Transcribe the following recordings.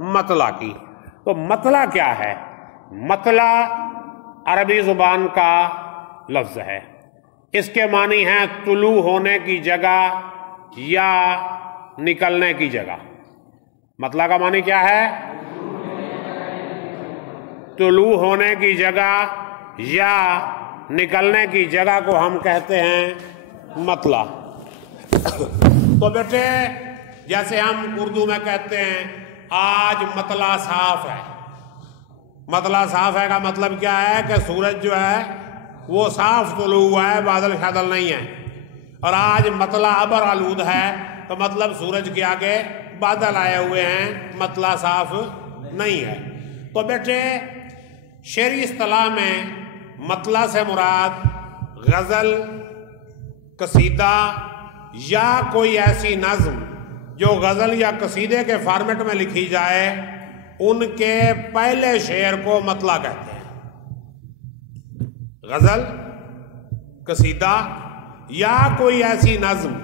مطلع کی۔ تو مطلع کیا ہے؟ مطلع عربی زبان کا لفظ ہے، اس کے معنی ہیں طلوع ہونے کی جگہ یا نکلنے کی جگہ۔ مطلع کا معنی کیا ہے؟ طلوع ہونے کی جگہ یا نکلنے کی جگہ کو ہم کہتے ہیں مطلع۔ تو بیٹے جیسے ہم اردو میں کہتے ہیں آج مطلع صاف ہے، مطلع صاف ہے کا مطلب کیا ہے کہ سورج جو ہے وہ صاف طلوع ہوا ہے، بادل شادل نہیں ہے۔ اور آج مطلع ابر آلود ہے تو مطلب سورج کے آگے بادل آئے ہوئے ہیں، مطلع صاف نہیں ہے۔ تو بیٹے شعری اصطلاح میں مطلع سے مراد غزل، قصیدہ یا کوئی ایسی نظم جو غزل یا قصیدے کے فارمیٹ میں لکھی جائے، ان کے پہلے شعر کو مطلع کہتے ہیں۔ غزل، قصیدہ یا کوئی ایسی نظم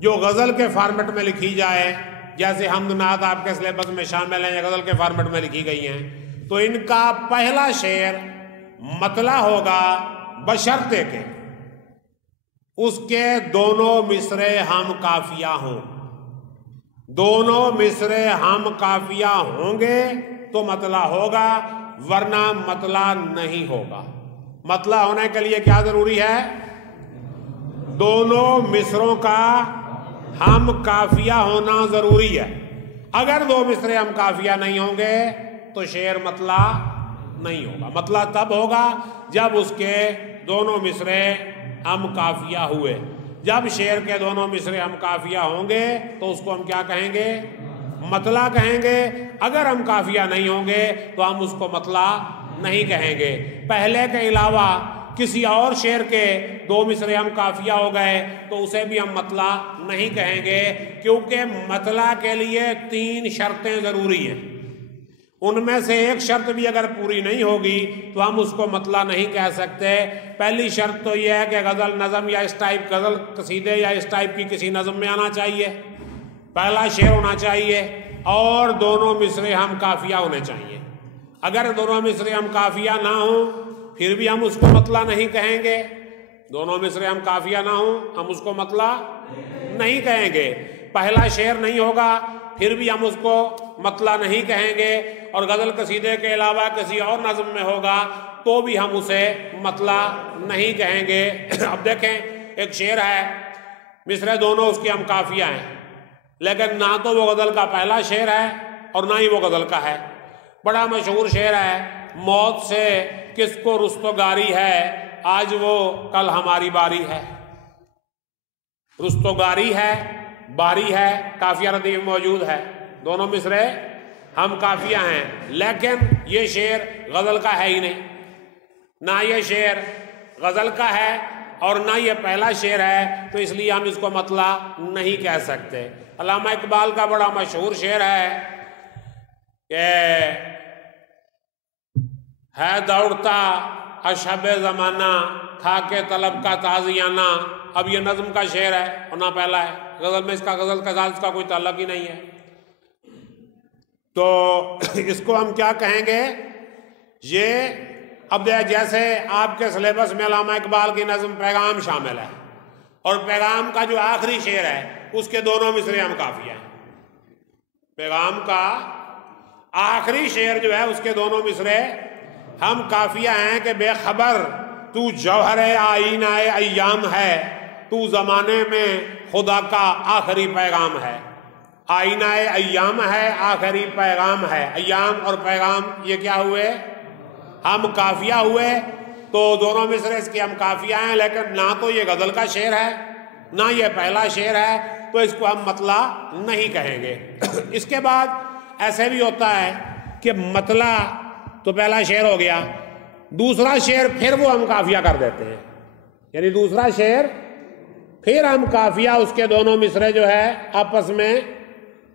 جو غزل کے فارمیٹ میں لکھی جائے، جیسے حمد نعت آپ کے سلیبس میں شامل ہیں یا غزل کے فارمیٹ میں لکھی گئی ہیں، تو ان کا پہلا شعر مطلع ہوگا، بشرطے کہ اس کے دونوں مصرے ہم قافیہ ہوں۔ دونوں مصرے ہم قافیہ ہوں گے تو مطلع ہوگا، ورنہ مطلع نہیں ہوگا۔ مطلع ہونے کے لیے کیا ضروری ہے؟ دونوں مصروں کا ہم قافیہ ہونا ضروری ہے۔ اگر دو مصرے ہم قافیہ نہیں ہوں گے تو شعر مطلع نہیں ہوگا۔ مطلع تب ہوگا جب اس کے دونوں مصرے ہم قافیہ ہوئے۔ جب شعر کے دونوں مصرے ہم قافیہ ہوں گے تو اس کو ہم کیا کہیں گے؟ مطلع کہیں گے۔ اگر ہم قافیہ نہیں ہوں گے تو ہم اس کو مطلع نہیں کہیں گے۔ پہلے کے علاوہ کسی اور شعر کے دو مصرے ہم قافیہ ہو گئے تو اسے بھی ہم مطلع نہیں کہیں گے، کیونکہ مطلع کے لیے 3 شرطیں ضروری ہیں۔ ان میں سے ایک شرط بھی اگر پوری نہیں ہوگی تو ہم اس کو مطلع نہیں کہہ سکتے۔ پہلی شرط تو یہ ہے کہ غزل نظم یا اس ٹائپ غزل قصیدے یا اس ٹائپ کی کسی نظم میں آنا چاہیے، پہلا شعر ہونا چاہیے، اور دونوں مصرے ہم قافیہ ہونے چاہیے۔ اگر دونوں مصرے ہم قافیہ نہ ہوں پھر بھی ہم اس کو مطلع نہیں کہیں گے۔ دونوں مصرے ہم قافیہ نہ ہوں ہم اس کو مطلع نہیں کہیں گے۔ پہلا شعر نہیں ہوگا پھر بھی ہم اس کو مطلع نہیں کہیں گے، اور غزل قصیدے کے علاوہ کسی اور نظم میں ہوگا تو بھی ہم اسے مطلع نہیں کہیں گے۔ اب دیکھیں ایک شعر ہے، مصرے دونوں اس کے ہم قافیہ ہیں، لیکن نہ تو وہ غزل کا پہلا شعر ہے اور نہ ہی وہ غزل کا ہے۔ بڑا مشہور شعر ہے، موت سے کس کو رستگاری ہے، آج وہ کل ہماری باری ہے۔ رستگاری ہے، باری ہے، قافیہ ردیف موجود ہے، دونوں مصرے ہم قافیہ ہیں، لیکن یہ شعر غزل کا ہے ہی نہیں۔ نہ یہ شعر غزل کا ہے اور نہ یہ پہلا شعر ہے، تو اس لیے ہم اس کو مطلع نہیں کہہ سکتے۔ علامہ اقبال کا بڑا مشہور شعر ہے کہ ہے دوڑتا اشہب زمانہ کھا کے طلب کا تازیانہ۔ اب یہ نظم کا شعر ہے اور نہ پہلا ہے، غزل میں اس کا غزل کے ساتھ اس کا کوئی تعلق ہی نہیں ہے، تو اس کو ہم کیا کہیں گے؟ یہ اب جیسے آپ کے سلیبس میں علامہ اقبال کی نظم پیغام شامل ہے، اور پیغام کا جو آخری شعر ہے اس کے دونوں مصرے ہم قافیہ ہیں۔ پیغام کا آخری شعر جو ہے اس کے دونوں مصرے ہم قافیہ ہیں کہ بے خبر تو جوہر آئینہ ایام ہے، تو زمانے میں خدا کا آخری پیغام ہے۔ آئینہ ایام ہے، آخری پیغام ہے۔ ایام اور پیغام یہ کیا ہوئے؟ ہم قافیہ ہوئے، تو دونوں مصرے اس کے ہم قافیہ ہیں، لیکن نہ تو یہ غزل کا شعر ہے نہ یہ پہلا شعر ہے، تو اس کو ہم مطلع نہیں کہیں گے۔ اس کے بعد ایسے بھی ہوتا ہے کہ مطلع تو پہلا شعر ہو گیا، دوسرا شعر پھر وہ ہم قافیہ کر دیتے ہیں، یعنی دوسرا شعر پھر ہم قافیہ، اس کے دونوں مصرے جو ہے آپس میں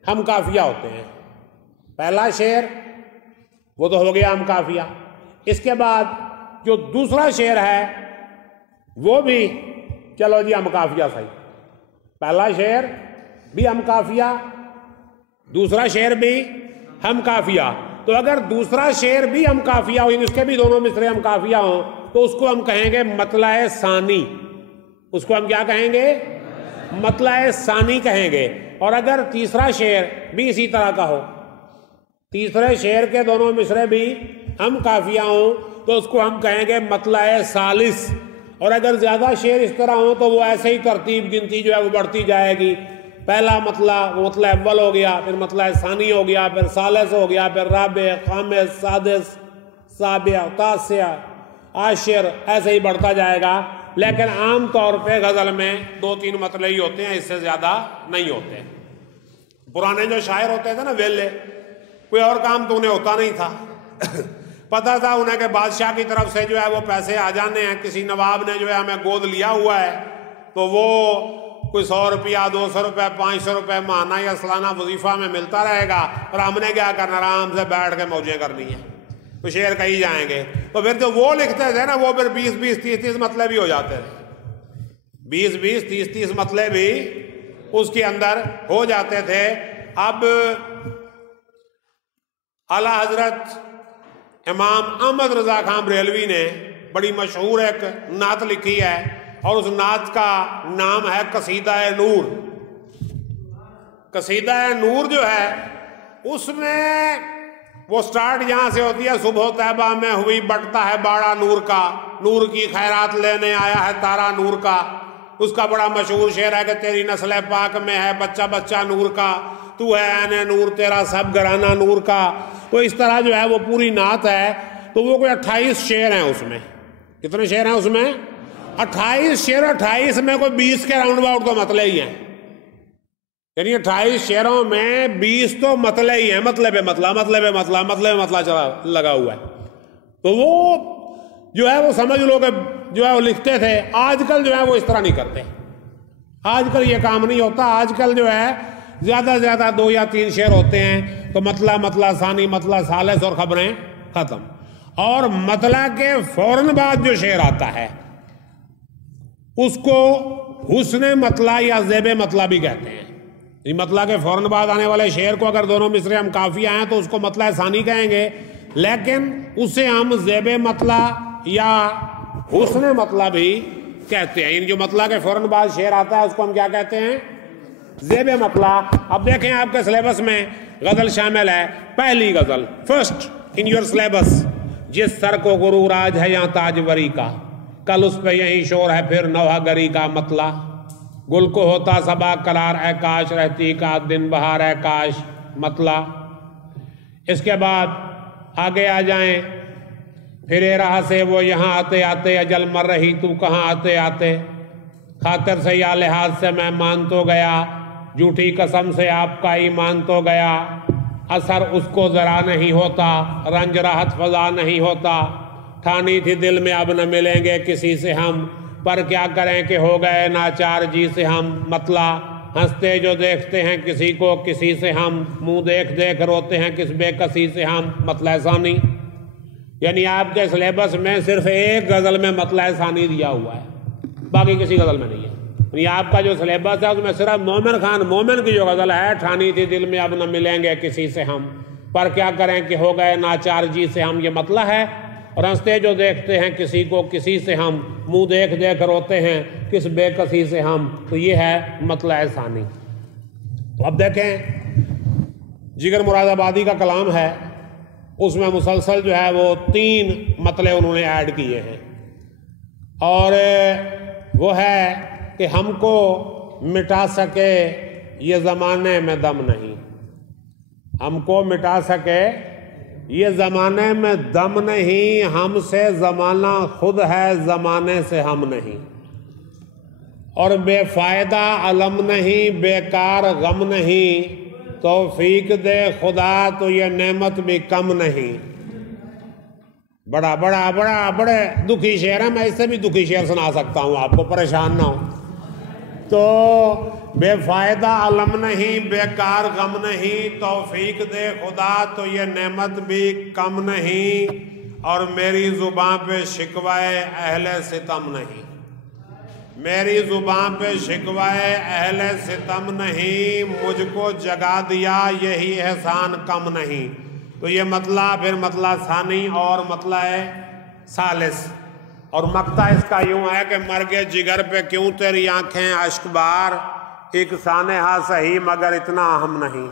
ہم قافیہ ہوتے ہیں۔ پہلا شعر وہ تو ہو گیا ہم قافیہ، اس کے بعد جو دوسرا شعر ہے وہ بھی چلو جی ہم قافیہ صحیح، پہلا شعر بھی ہم قافیہ، دوسرا شعر بھی ہم قافیہ، تو اگر دوسرا شعر بھی ہم قافیہ ہو، اس کے بھی دونوں مصرے ہم قافیہ ہوں، تو اس کو ہم کہیں گے مطلع ثانی. اس کو ہم کیا کہیں گے؟ مطلع ثانی کہیں گے. اور اگر تیسرا شعر بھی اسی طرح کا ہو، تیسرے شعر کے دونوں مصرے بھی ہم قافیہ ہوں، تو اس کو ہم کہیں گے مطلع ثالث. اور اگر زیادہ شعر اس طرح ہوں تو وہ ایسے ہی ترتیب گنتی جو ہے وہ بڑھتی جائے گی. پہلا مطلع وہ مطلع اول ہو گیا، پھر مطلع ثانی ہو گیا، پھر ثالث ہو گیا، پھر رابع، خامس، سادس، سابع، تاسع، عاشر، ایسے ہی بڑھتا جائے گا. لیکن عام طور پہ غزل میں 2-3 مطلع ہی ہوتے ہیں، اس سے زیادہ نہیں ہوتے. پرانے جو شاعر ہوتے تھے نا ویلے، کوئی اور کام تو انہیں ہوتا نہیں تھا. پتہ تھا انہیں کہ بادشاہ کی طرف سے جو ہے وہ پیسے آ جانے ہیں، کسی نواب نے جو ہے ہمیں گود لیا ہوا ہے، تو وہ کوئی 100 روپیہ 200 روپے 500 روپے ماہانہ یا سالانہ وظیفہ میں ملتا رہے گا، اور ہم نے کیا کرنا، آرام سے بیٹھ کے موجیں کرنی ہیں، تو شعر کہی جائیں گے. تو پھر جو وہ لکھتے تھے نا، وہ پھر 20-20 30-30 مطلع بھی ہو جاتے تھے. 20-20 30-30 مطلع بھی اس کے اندر ہو جاتے تھے. اب اعلیٰ حضرت امام احمد رضا خان بریلوی نے بڑی مشہور ایک نعت لکھی ہے، اور اس نعت کا نام ہے قصیدہ نور. قصیدہ نور جو ہے اس میں وہ سٹارٹ یہاں سے ہوتی ہے، صبح طیبہ میں ہوئی بٹتا ہے باڑا نور کا، نور کی خیرات لینے آیا ہے تارا نور کا. اس کا بڑا مشہور شعر ہے کہ تیری نسل پاک میں ہے بچہ بچہ نور کا، تو ہے عین نور تیرا سب گھرانہ نور کا. تو اس طرح جو ہے وہ پوری نعت ہے. تو وہ کوئی 28 شعر ہیں اس میں. کتنے شعر ہیں اس میں؟ 28 شعر. 28 میں کوئی 20 کے راؤنڈ باؤٹ تو مطلع ہی ہیں. یعنی 28 شعروں میں 20 تو مطلع ہی ہیں، مطلب مطلع چلا لگا ہوا ہے. تو وہ جو ہے وہ سمجھ لو کہ جو ہے وہ لکھتے تھے. آج کل جو ہے وہ اس طرح نہیں کرتے، آج کل یہ کام نہیں ہوتا. آج کل جو ہے زیادہ سے زیادہ 2 یا 3 شعر ہوتے ہیں، تو مطلع ثانی، مطلع ثالث، اور خبریں ختم. اور مطلع کے فوراً بعد جو شعر آتا ہے اس کو حسن مطلع یا زیب مطلع بھی کہتے ہیں. مطلع کے فوراً بعد آنے والے شعر کو اگر دونوں مصرے ہم قافیہ ہیں تو اس کو مطلع ثانی کہیں گے، لیکن اسے ہم زیب مطلع یا حسن مطلع بھی کہتے ہیں. جو مطلع کے فوراً بعد شعر آتا ہے اس کو ہم کیا کہتے ہیں؟ زیب مطلع. اب دیکھیں آپ کے سلیبس میں غزل شامل ہے. پہلی غزل، فرسٹ ان یور سلیبس، جس سر کو غرور آج ہے یا تاجوری کا، کل اس پہ یہی شور ہے پھر نوحہ گری کا. مطلع گل کو ہوتا صبا قرار اے کاش، رہتی کا دن بہار اے کاش. مطلع. اس کے بعد آگے آ جائیں، پھرے راہ سے وہ یہاں آتے آتے، اجل مر رہی تو کہاں آتے آتے، خاطر سے یا لحاظ سے میں مان تو گیا، جھوٹی قسم سے آپ کا ایمان تو گیا. اثر اس کو ذرا نہیں ہوتا، رنج راحت فضا نہیں ہوتا، ٹھانی تھی دل میں اب نہ ملیں گے کسی سے ہم، پر کیا کریں کہ ہو گئے ناچار جی سے ہم. مطلع ہنستے جو دیکھتے ہیں کسی کو کسی سے ہم، منہ دیکھ دیکھ روتے ہیں کس بے کسی سے ہم. مطلع ثانی. یعنی آپ کے سلیبس میں صرف ایک غزل میں مطلع ثانی دیا ہوا ہے، باقی کسی غزل میں نہیں ہے. یعنی آپ کا جو سلیبس ہے اس میں صرف مومن خان مومن کی جو غزل ہے، ٹھانی تھی دل میں اب نہ ملیں گے کسی سے ہم، پر کیا کریں کہ ہو گئے ناچار جی سے ہم، یہ مطلع ہے. اور ہنستے جو دیکھتے ہیں کسی کو کسی سے ہم، منہ دیکھ دیکھ روتے ہیں کس بے کسی سے ہم. تو یہ ہے مطلع ثانی. تو اب دیکھیں جگر مراد آبادی کا کلام ہے، اس میں مسلسل جو ہے وہ 3 مطلع انہوں نے ایڈ کیے ہیں، اور وہ ہے کہ ہم کو مٹا سکے یہ زمانے میں دم نہیں، ہم کو مٹا سکے یہ زمانے میں دم نہیں، ہم سے زمانہ خود ہے زمانے سے ہم نہیں، اور بے فائدہ علم نہیں بیکار غم نہیں، توفیق دے خدا تو یہ نعمت بھی کم نہیں. بڑے دکھی شعر ہے، میں اس سے بھی دکھی شعر سنا سکتا ہوں آپ کو، پریشان نہ ہو. تو بے فائدہ علم نہیں بیکار غم نہیں، توفیق دے خدا تو یہ نعمت بھی کم نہیں، اور میری زباں پہ شکوائے اہل ستم نہیں. میری زبان پہ شکوائے اہل ستم نہیں، مجھ کو جگا دیا یہی احسان کم نہیں۔ تو یہ مطلع پھر مطلع ثانی اور مطلع ثالث، اور مقطع اس کا یوں ہے کہ مرگے جگر پہ کیوں تیری آنکھیں اشک بار، ایک سانحہ سہی مگر اتنا اہم نہیں۔